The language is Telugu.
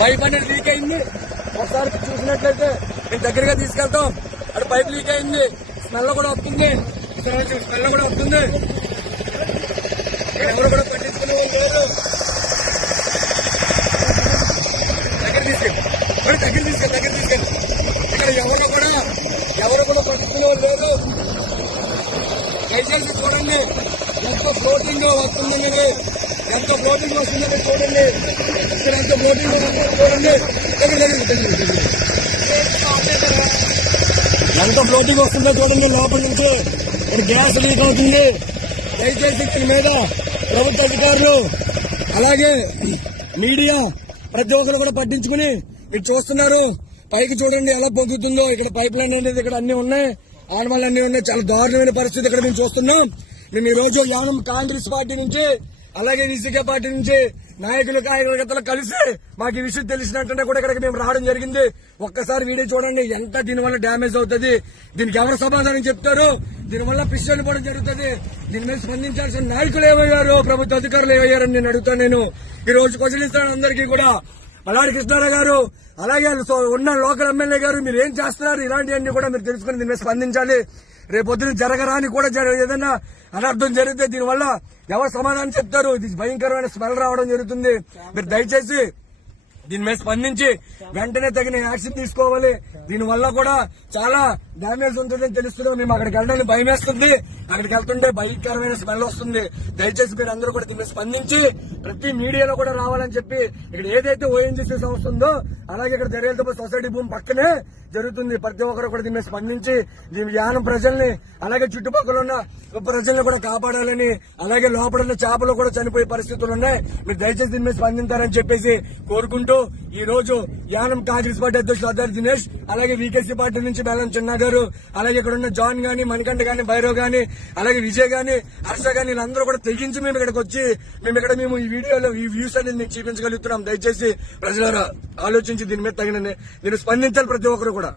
పైప్ అనేది లీక్ అయింది. ఒకసారి చూసినట్లయితే మేము దగ్గరగా తీసుకెళ్తాం. అక్కడ పైప్ లీక్ అయింది. స్మెల్ కూడా వస్తుంది. స్మెల్ కూడా వస్తుంది. ఎవరు కూడా పట్టించుకునే వాళ్ళు లేరు. దగ్గర తీసుకెళ్ళి ఇక్కడ ఎవరు కూడా పట్టించుకునే వాళ్ళు లేదు. దయచేసి చూడండి ఎంత ఫ్లోటింగ్ వస్తుంది మీరు, ఎంత ఫ్లోటింగ్ వస్తుందని చూడండి. ఇక్కడ ఎంత ఫ్లోటింగ్ చూడండి. ఎంత ఫ్లోటింగ్ వస్తుందో చూడండి. లోపల నుంచి ఇక్కడ గ్యాస్ లీక్ అవుతుంది. దయచేసి దీని మీద ప్రభుత్వ అధికారులు అలాగే మీడియా ప్రతి ఒక్కరు కూడా పట్టించుకుని మీరు చూస్తున్నారు. పైకి చూడండి ఎలా పొంగుతుందో. ఇక్కడ పైప్ లైన్ అనేది ఇక్కడ అన్ని ఉన్నాయి, ఆనవాళ్ళు అన్ని ఉన్నాయి. చాలా దారుణమైన పరిస్థితి ఇక్కడ మేము చూస్తున్నాం. మేము ఈ రోజు యానం కాంగ్రెస్ పార్టీ నుంచి అలాగే విసికే పార్టీ నుంచి నాయకులు కార్యకర్తలు కలిసి మాకు ఈ విషయం తెలిసినట్టుంటే కూడా ఇక్కడికి మేము రావడం జరిగింది. ఒక్కసారి వీడియో చూడండి ఎంత దీనివల్ల డ్యామేజ్ అవుతుంది, దీనికి ఎవరు సమాధానం చెప్తారు, దీనివల్ల పిస్టల్ పడడం జరుగుతుంది. దీని మీద స్పందించాల్సిన నాయకులు ఏమయ్యారు, ప్రభుత్వ అధికారులు ఏమయ్యారని నేను అడుగుతాను. నేను ఈ రోజు క్వశ్చన్ ఇస్తాను అందరికీ కూడా. మల్లాడి కృష్ణారావు గారు అలాగే ఉన్న లోకల్ ఎమ్మెల్యే గారు మీరు ఏం చేస్తున్నారు, ఇలాంటివన్నీ కూడా మీరు తెలుసుకుని దీని మీద స్పందించాలి. రేపొద్దున జరగరాని కూడా ఏదైనా అనర్థం జరిగితే దీనివల్ల ఎవరు సమాధానం చెప్తారు. ఇది భయంకరమైన స్మెల్ రావడం జరుగుతుంది. మీరు దయచేసి దీని మీద స్పందించి వెంటనే తగిన యాక్షన్ తీసుకోవాలి. దీనివల్ల కూడా చాలా డ్యామేజ్ ఉంటుందని తెలుస్తున్నాం. మేము అక్కడికి వెళ్ళడానికి భయం వేస్తుంది. అక్కడికి వెళ్తుంటే భయంకరమైన స్మెల్ వస్తుంది. దయచేసి మీరు అందరూ కూడా దీని మీద స్పందించి ప్రతి మీడియాలో కూడా రావాలని చెప్పి ఇక్కడ ఏదైతే ఓఎన్జీసీ సంస్థ ఉందో అలాగే ఇక్కడ దర్యాలతో సొసైటీ భూమి పక్కనే జరుగుతుంది. ప్రతి ఒక్కరు కూడా దీని మీద స్పందించి దీని యానం ప్రజల్ని అలాగే చుట్టుపక్కల ఉన్న ప్రజల్ని కూడా కాపాడాలని అలాగే లోపల ఉన్న చేపలు కూడా చనిపోయే పరిస్థితులు ఉన్నాయి. మీరు దయచేసి దీని మీద స్పందించారని చెప్పేసి కోరుకుంటూ ఈ రోజు యానం కాంగ్రెస్ పార్టీ అధ్యక్షులు అద్దరి దినేష్ అలాగే వీకేసీ పార్టీ నుంచి బెల్లం చిన్న గారు అలాగే ఇక్కడ ఉన్న జాన్ గాని మణికంఠ గాని భైరవ్ గాని అలాగే విజయ్ గాని హర్ష గాని వీళ్ళందరూ కూడా తెగించి మేము ఇక్కడికి వచ్చి మేము ఈ వీడియోలో ఈ వ్యూస్ అనేది మీకు చూపించగలుగుతున్నాం. దయచేసి ప్రజలారా ఆలోచించి దీని మీద దీన్ని స్పందించాలి ప్రతి ఒక్కరు కూడా.